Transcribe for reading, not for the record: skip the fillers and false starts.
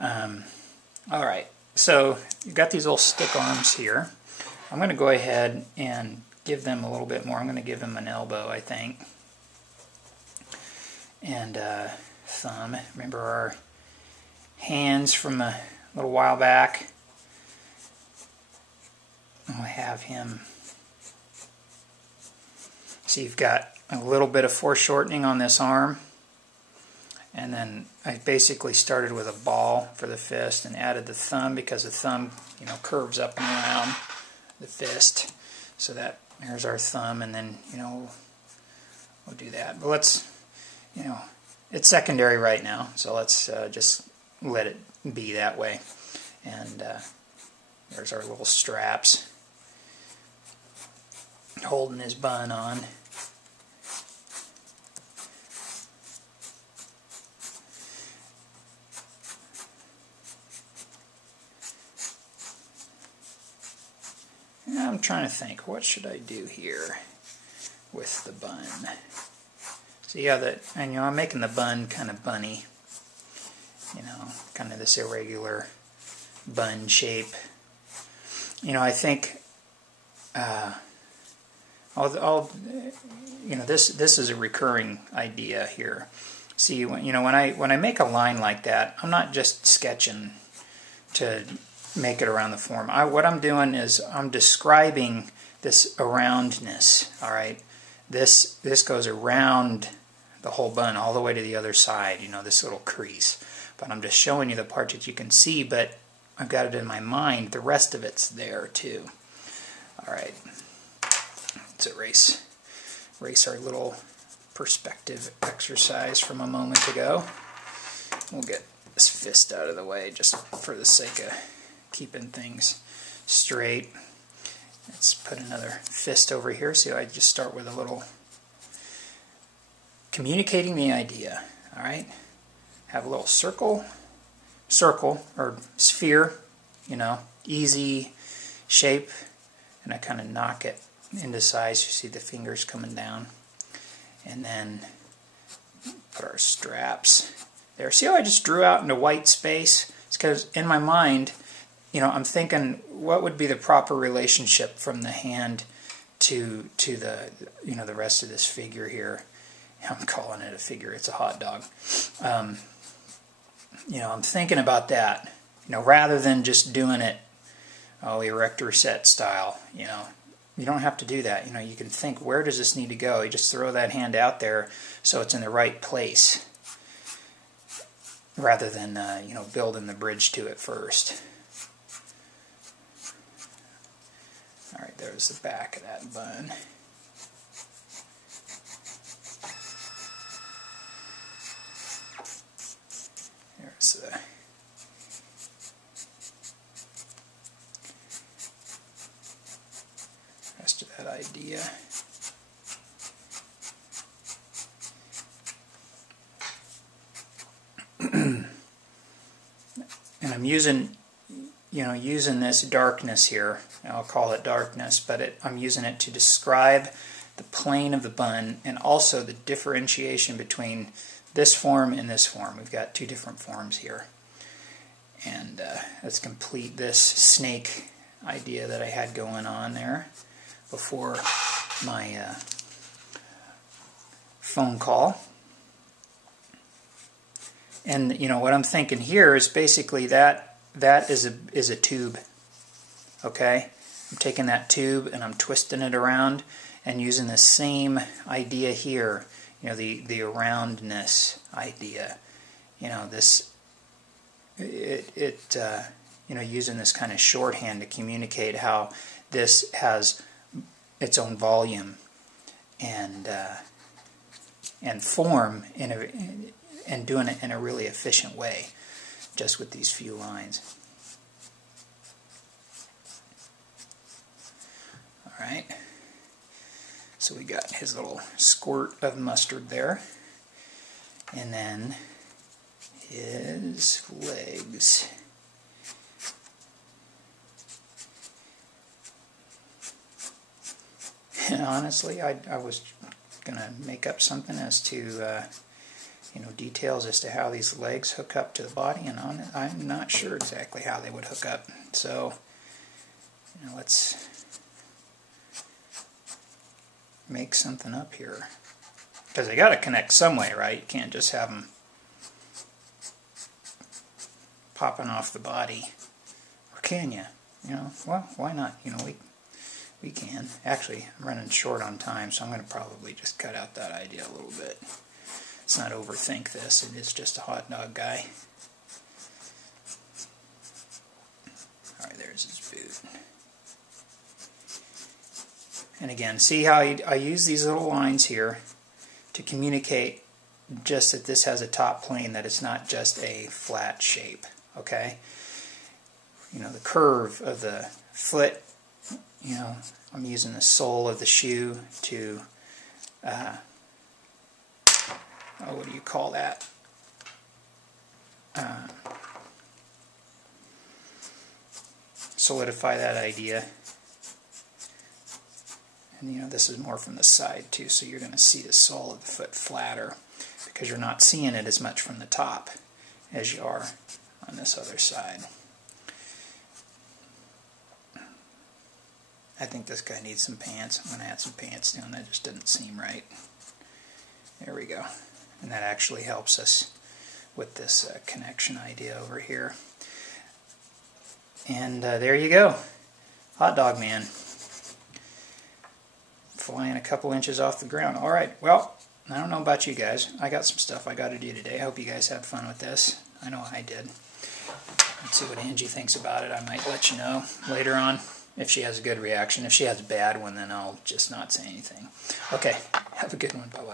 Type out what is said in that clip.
All right, so you've got these little stick arms here. I'm going to go ahead and give them a little bit more. I'm going to give them an elbow, I think. And thumb. Remember our hands from a little while back? I'll have him. So you've got a little bit of foreshortening on this arm. And then I basically started with a ball for the fist and added the thumb because the thumb, curves up and around the fist. So that, here's our thumb, and then, we'll do that. But let's, it's secondary right now, so let's just let it be that way. And there's our little straps holding his bun on. I'm trying to think, what should I do here with the bun? So yeah, I'm making the bun kind of bunny, kind of this irregular bun shape. I think this is a recurring idea here. See, when I make a line like that, I'm not just sketching to make it around the form. What I'm doing is I'm describing this aroundness. All right, this goes around the whole bun all the way to the other side. This little crease. But I'm just showing you the part that you can see. But I've got it in my mind. The rest of it's there too. All right. Let's erase our little perspective exercise from a moment ago. We'll get this fist out of the way just for the sake of keeping things straight. Let's put another fist over here. See, I just start with a little communicating the idea. All right, have a little circle or sphere, easy shape, and I kind of knock it into size. You see the fingers coming down, and then put our straps there. See how I just drew out into white space? It's because in my mind, I'm thinking, what would be the proper relationship from the hand to the the rest of this figure here? I'm calling it a figure. It's a hot dog. I'm thinking about that. Rather than just doing it, erector set style. You don't have to do that. You can think, where does this need to go? You just throw that hand out there so it's in the right place, rather than building the bridge to it first. All right, there's the back of that bun. There's the rest of that idea. And I'm using this darkness here. I'll call it darkness, but I'm using it to describe the plane of the bun and also the differentiation between this form and this form. We've got two different forms here. And let's complete this snake idea that I had going on there before my phone call. And what I'm thinking here is basically that is a tube. Okay, I'm taking that tube and I'm twisting it around and using the same idea here. The aroundness idea. Using this kind of shorthand to communicate how this has its own volume and form and doing it in a really efficient way, just with these few lines. All right. So we got his little squirt of mustard there, and then his legs. And honestly, I was going to make up something as to, details as to how these legs hook up to the body, and I'm not sure exactly how they would hook up. So, let's make something up here. Because they got to connect some way, right? You can't just have them popping off the body. Or can you? Well, why not? We can. Actually, I'm running short on time, so I'm going to probably just cut out that idea a little bit. Let's not overthink this. It is just a hot dog guy. Alright, there's his boot. And again, see how I use these little lines here to communicate just that this has a top plane, that it's not just a flat shape. Okay? The curve of the foot, I'm using the sole of the shoe to, what do you call that? Solidify that idea. And this is more from the side too, so you're going to see the sole of the foot flatter because you're not seeing it as much from the top as you are on this other side. I think this guy needs some pants. I'm going to add some pants down. That just didn't seem right. There we go. And that actually helps us with this connection idea over here. And there you go. Hot dog man. Flying a couple inches off the ground. Alright, well, I don't know about you guys. I got some stuff I got to do today. I hope you guys had fun with this. I know I did. Let's see what Angie thinks about it. I might let you know later on if she has a good reaction. If she has a bad one, then I'll just not say anything. Okay, have a good one. Bye-bye.